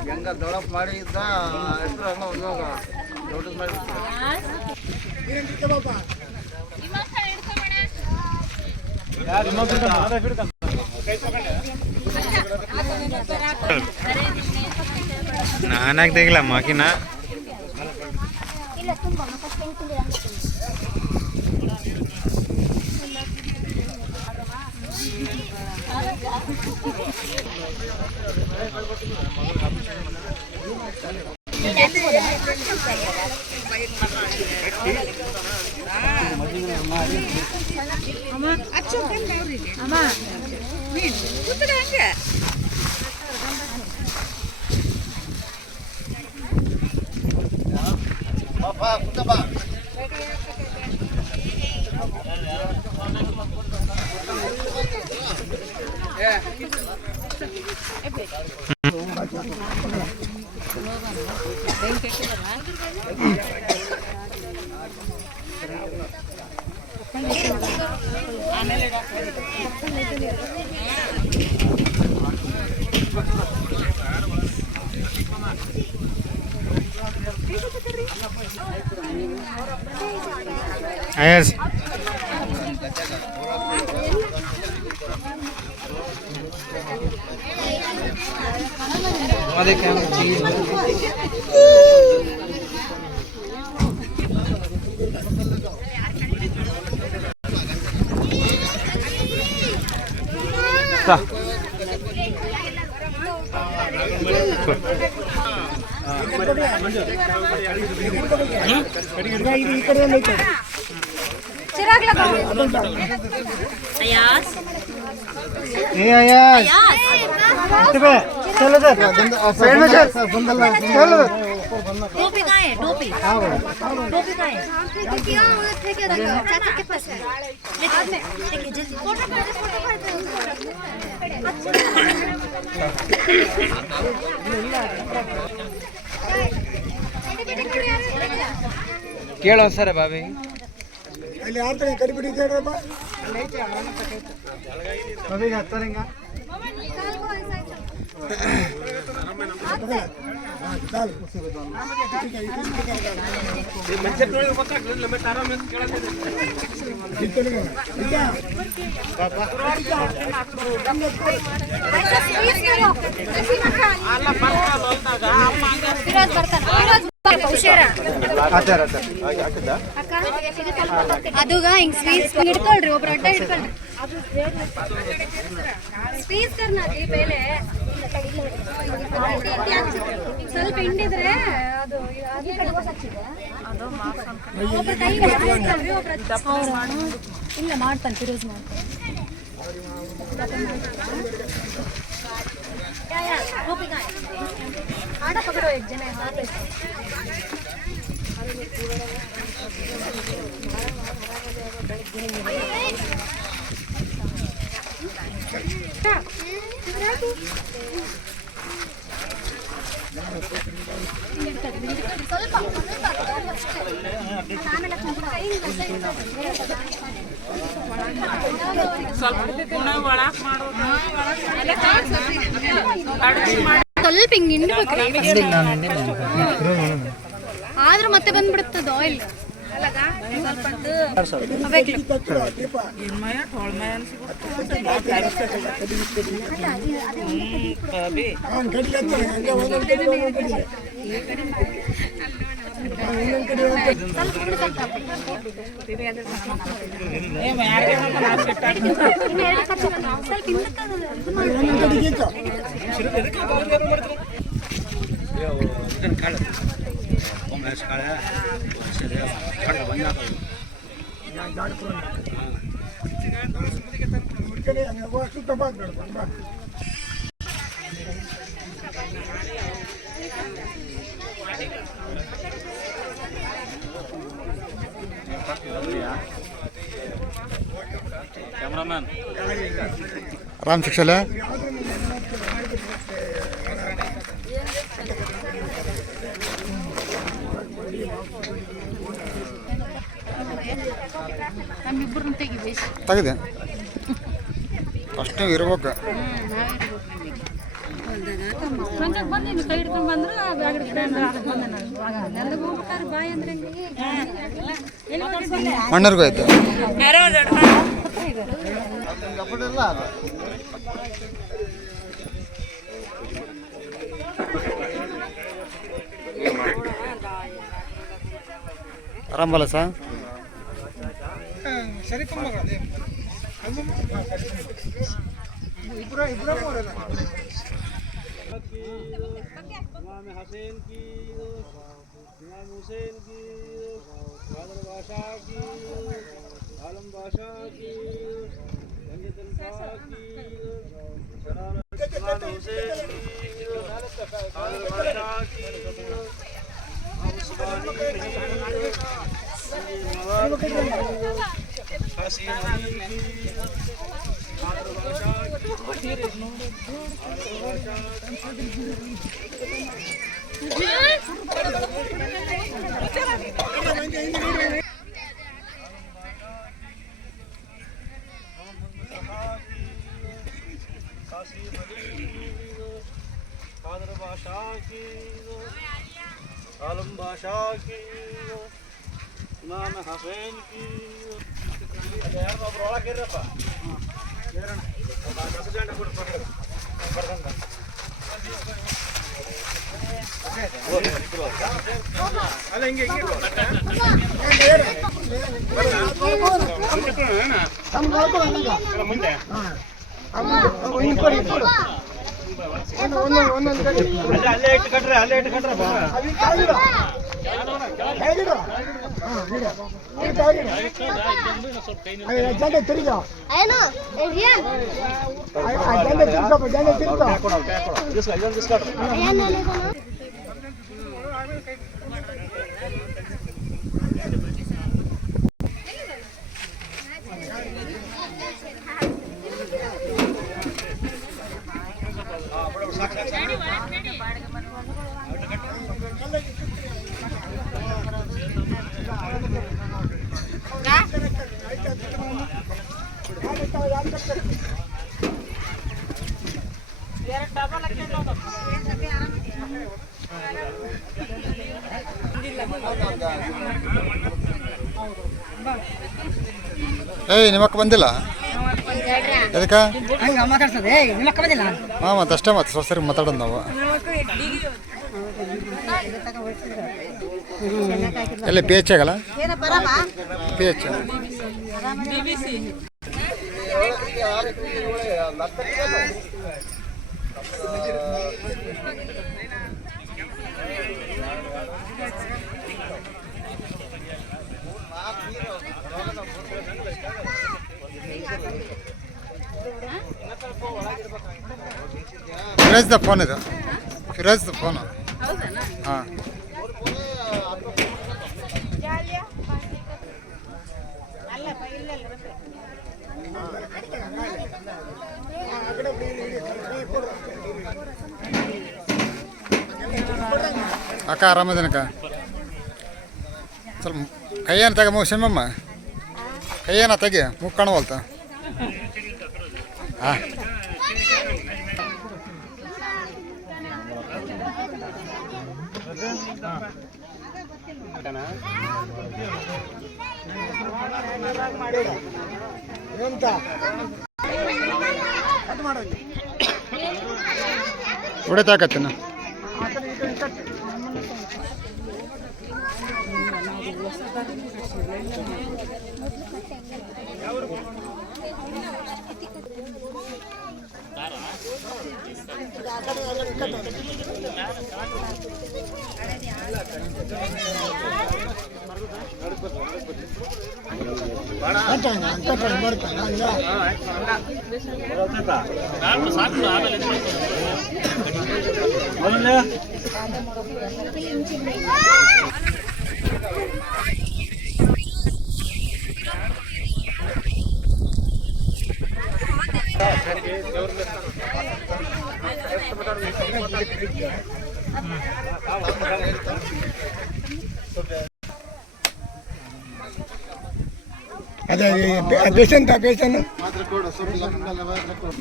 ಹೆಂಗ ಡೆವಲಪ್ ಮಾಡಿದ್ದ ಹೆಸರು ಇವಾಗ ದೊಡ್ಡದು ಮಾಡಿ ನಾನಾಗ ತೆಗಿಲ್ಲ ಮಾಕಿನ Yes. चिराग लगाओ अयास ए अयास इतने चलो सर साइड में चल चलो टोपी कहाँ है टोपी टोपी कहाँ है क्या थे क्या चाचा के पास है ठीक है जल्दी फोटो ಕೇಳೋ ಸರ್ ಬಾಬಿ ಅಲ್ಲಿ ಯಾರ್ತಾರೆ ಕಡಿ ಬಿಡಿತಾರಪ್ಪ ಬಾಬಿಗೆ ಹತ್ತಾರೆ ಹಿಂಗ ಅದುಗ ಹಿಂಗ್ ಸ್ವೀಟ್ಸ್ ಹಿಡ್ಕೊಳ್ರಿ ಒಬ್ರು ಅಡ್ಡ ಹಿಡ್ಕೊಳ್ರಿ ಸ್ವೀಟ್ಸ್ ಕರ್ನಾದಿ ಬೇಳೆ ಸ್ವಲ್ಪ ಹಿಂಡಿದ್ರೆ ಅದು ಒಬ್ರು ಕೈ ಹಿಡ್ಕೊಳ್ರಿ ಒಬ್ರು ಇಲ್ಲ ಮಾಡ್ತಾನೆ ಫಿರೋಜ್ ಮಾಡ್ತಾನೆ ಆಡ ಪಕಡೋ एक जन है हाथ ಸ್ವಲ್ಪ ಹಿಂಗೆ ಆದ್ರೂ ಮತ್ತೆ ಬಂದ್ಬಿಡುತ್ತದ ಆಯಿಲ್ राम शिक्षालय ತೆಗಿದೆ ಅಷ್ಟೇ ಇರ್ಬೇಕು. ಮಣ್ಣರ್ಗೂ ಆಯ್ತು ಆರಾಮಲ್ಲ ಸರ್ ಸರಿ ತುಂಬ ಇಬ್ರು इमाम हसैन की, इमाम हुसैन की, कादर बादशाह की, आलम बादशाह की, जंगतुल बादशाह की, इमाम हुसैन की, कादर बादशाह की, उस्मानी की, नवाब की, हसीन अली की, कादर बादशाह की, कादर बादशाह की, आलम बादशाह की, इमाम हसैन की. ಅಲ್ಲೇ ಇಟ್ಟು ಕಟ್ರೆ ಬಾ ಏಯ್ ನಿಮ್ಮಕ್ಕ ಬಂದಿಲ್ಲ ಅದಕ್ಕೆ ಹಾಂ ಮತ್ತೆ ಅಷ್ಟೇ ಮತ್ತೆ ಸರಿ ಮಾತಾಡೋದು ನಾವು ಎಲ್ಲ ಪಿ ಎಚ್ ಆಗಲ್ಲ ಪಿ ಎಚ್ ಫಿರೋಜ್ದ ಫೋನ್ ಇದು ಫಿರೋಜ್ದ ಫೋನು ಹಾಂ ಅಕ್ಕ ಆರಾಮದೇನಕ್ಕ ಸ್ವಲ್ಪ ಕೈಯೇನು ತೆಗೆ ಮುಗಿಸಮ್ಮ ಕೈಯೇನ ತೆಗೆ ಮೂಗು ಕಾಣವಲ್ತ ಹಾಂ ಹೊಡಿತಾಕತ್ತೇನ ಅದೇ ಪೇಷಂಟ್ ಮಾತ್ರ ಕೊಡು ಸ್ವಲ್ಪ ಲಕ್ಕಲ್ಲ ಮಾತ್ರ ಕೊಡು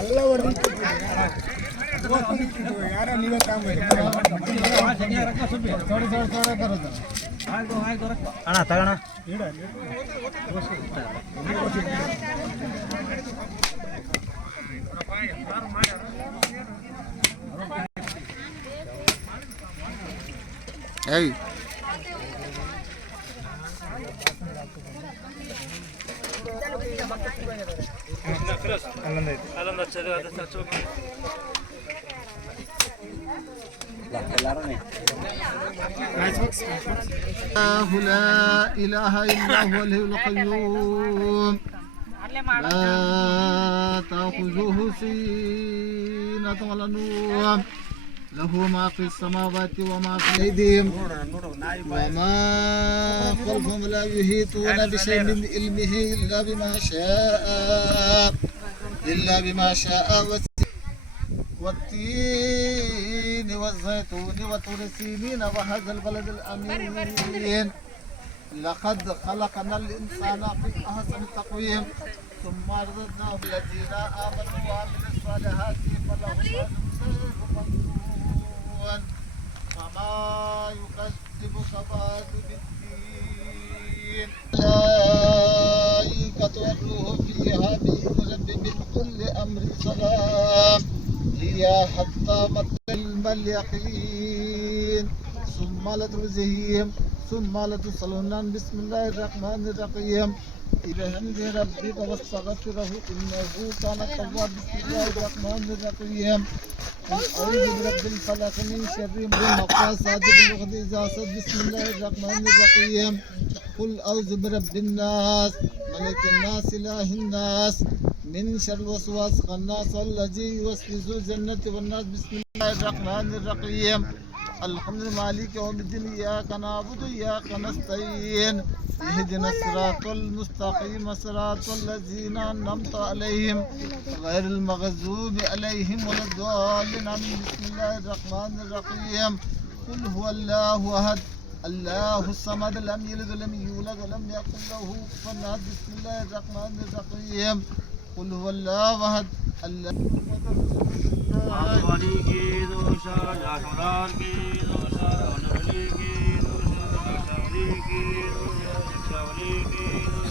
ಎಲ್ಲ ಹೊಡೆದು ಯಾರ ನೀವೇ ಅಣ್ಣ ತಗೋಣ ಏಯ್ الله لا إله إلا هو الحي القيوم لا تأخذه سنة ولا نوم له ما في السماوات وما في أيديهم وما خلفهم لا يحيطون بشيء من علمه إلا بما شاء والتين والزيتون وطور سينين وهذا البلد الأمين لقد خلقنا الإنسان في أحسن تقويم ثم رددناه الذين آمنوا وعملوا الصالحات فلهم أجر وما يكذبك بعد بالدين الملائكة والروح فيها بإذن ربهم من كل أمر سلام هي حتى مطلع اليقين ثم لترزهم ثم لتصلون بسم الله الرحمن الرحيم بحمد ربك واستغفره إنه كان توابا بسم الله الرحمن الرحيم أعوذ برب الفلق من شر ما خلق بالغد إذا سد بسم الله الرحمن الرحيم قل أعوذ برب الناس ملك الناس إله الناس من شر الوسواس الخناس الذي يوسوس الجنة والناس بسم الله الرحمن الرحيم الحمد لله مالك يوم الدين إياك نعبد وإياك نستعين اهدنا الصراط المستقيم صراط الذين أنعمت عليهم غير المغضوب عليهم ولا الضالين بسم الله الرحمن الرحيم قل هو الله أحد الله الصمد لم يلد ولم يولد ولم يكن له كفوا أحد بسم الله الرحمن الرحيم قل هو الله أحد الله की दोषा याशोदार की दोषा वनवली की दोषा शावली की दोषा शिक्षावली की